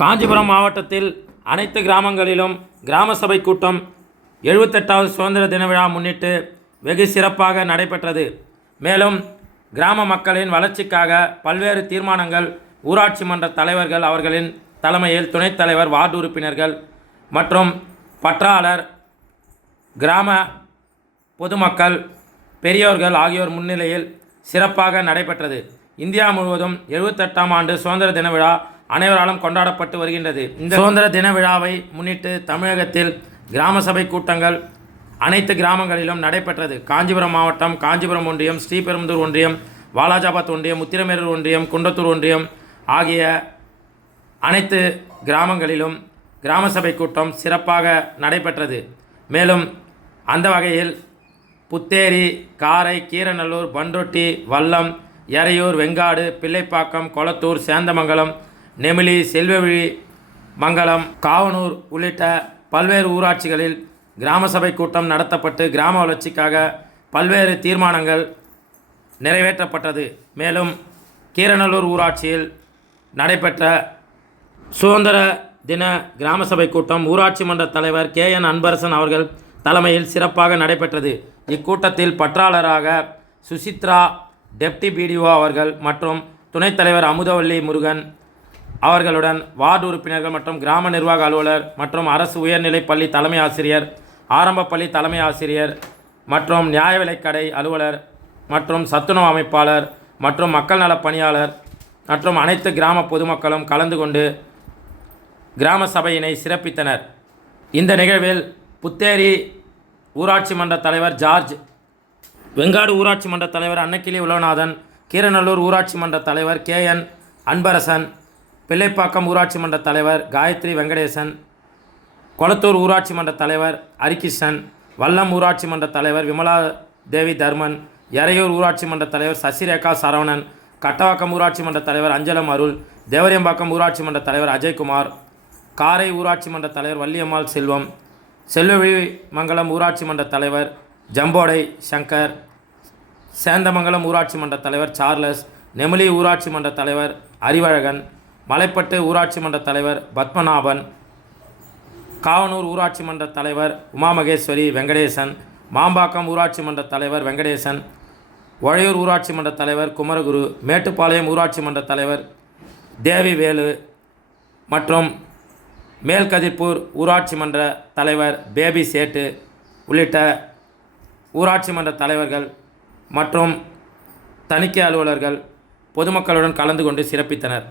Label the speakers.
Speaker 1: காஞ்சிபுரம் மாவட்டத்தில் அனைத்து கிராமங்களிலும் கிராம சபை கூட்டம் எழுபத்தெட்டாவது சுதந்திர தின விழா முன்னிட்டு வெகு சிறப்பாக நடைபெற்றது. மேலும் கிராம மக்களின் வளர்ச்சிக்காக பல்வேறு தீர்மானங்கள் ஊராட்சி மன்ற தலைவர்கள் அவர்களின் தலைமையில் துணைத் தலைவர் வார்டு உறுப்பினர்கள் மற்றும் பற்றாளர் கிராம பொதுமக்கள் பெரியோர்கள் ஆகியோர் முன்னிலையில் சிறப்பாக நடைபெற்றது. இந்தியா முழுவதும் எழுபத்தெட்டாம் ஆண்டு சுதந்திர தின விழா அனைவராலும் கொண்டாடப்பட்டு வருகின்றது. இந்த சுதந்திர தின விழாவை முன்னிட்டு தமிழகத்தில் கிராம சபை கூட்டங்கள் அனைத்து கிராமங்களிலும் நடைபெற்றது. காஞ்சிபுரம் மாவட்டம் காஞ்சிபுரம் ஒன்றியம் ஸ்ரீபெரும்புதூர் ஒன்றியம் வாலாஜாபாத் ஒன்றியம் முத்திரமேரூர் ஒன்றியம் குண்டத்தூர் ஒன்றியம் ஆகிய அனைத்து கிராமங்களிலும் கிராம சபை கூட்டம் சிறப்பாக நடைபெற்றது. மேலும் அந்த வகையில் புத்தேரி காரை கீரநல்லூர் பண்ருட்டி வல்லம் எறையூர் வெங்காடு பிள்ளைப்பாக்கம் கொளத்தூர் சேந்தமங்கலம் நெமிலி செல்வவழி மங்கலம் காவனூர் உள்ளிட்ட பல்வேறு ஊராட்சிகளில் கிராம சபை கூட்டம் நடத்தப்பட்டு கிராம வளர்ச்சிக்காக பல்வேறு தீர்மானங்கள் நிறைவேற்றப்பட்டது. மேலும் கீரநல்லூர் ஊராட்சியில் நடைபெற்ற சுதந்திர தின கிராம சபை கூட்டம் ஊராட்சி மன்ற தலைவர் கே. என். அன்பரசன் அவர்கள் தலைமையில் சிறப்பாக நடைபெற்றது. இக்கூட்டத்தில் பற்றாளராக சுசித்ரா டெப்டி பிடிஓ அவர்கள் மற்றும் துணைத் தலைவர் அமுதவல்லி முருகன் அவர்களுடன் வார்டு உறுப்பினர்கள் மற்றும் கிராம நிர்வாக அலுவலர் மற்றும் அரசு உயர்நிலைப் பள்ளி தலைமை ஆசிரியர் ஆரம்ப பள்ளி தலைமை ஆசிரியர் மற்றும் நியாய விலைக்கடை அலுவலர் மற்றும் சத்துணவு அமைப்பாளர் மற்றும் மக்கள் நலப் பணியாளர் மற்றும் அனைத்து கிராம பொதுமக்களும் கலந்து கொண்டு கிராம சபையினை சிறப்பித்தனர். இந்த நிகழ்வில் புத்தேரி ஊராட்சி மன்ற தலைவர் ஜார்ஜ் வெங்காடு ஊராட்சி மன்ற தலைவர் அன்னக்கிளி உலகநாதன் கீரநல்லூர் ஊராட்சி மன்ற தலைவர் கே என் அன்பரசன் பிள்ளைப்பாக்கம் ஊராட்சி மன்ற தலைவர் காயத்ரி வெங்கடேசன் கொளத்தூர் ஊராட்சி மன்ற தலைவர் ஹரிகிருஷ்ணன் வல்லம் ஊராட்சி மன்ற தலைவர் விமலா தேவி தர்மன் எறையூர் ஊராட்சி மன்ற தலைவர் சசிரேகா சரவணன் கட்டவாக்கம் ஊராட்சி மன்ற தலைவர் அஞ்சலம் அருள் தேவரியம்பாக்கம் ஊராட்சி மன்ற தலைவர் அஜய்குமார் காரை ஊராட்சி மன்ற தலைவர் வள்ளியம்மாள் செல்வம் செல்வழி மங்கலம் ஊராட்சி மன்ற தலைவர் ஜம்போடை சங்கர் சேந்தமங்கலம் ஊராட்சி மன்ற தலைவர் சார்லஸ் நெமிலி ஊராட்சி மன்ற தலைவர் அறிவழகன் மலைப்பட்டு ஊராட்சி மன்ற தலைவர் பத்மநாபன் காவனூர் ஊராட்சி மன்ற தலைவர் உமாமகேஸ்வரி வெங்கடேசன் மாம்பாக்கம் ஊராட்சி மன்ற தலைவர் வெங்கடேசன் ஒழையூர் ஊராட்சி மன்ற தலைவர் குமரகுரு மேட்டுப்பாளையம் ஊராட்சி மன்ற தலைவர் தேவி வேலு மற்றும் மேல்கதிர்பூர் ஊராட்சி மன்ற தலைவர் பேபி சேட்டு உள்ளிட்ட ஊராட்சி மன்ற தலைவர்கள் மற்றும் தணிக்கை அலுவலர்கள் பொதுமக்களுடன் கலந்து கொண்டு சிறப்பித்தனர்.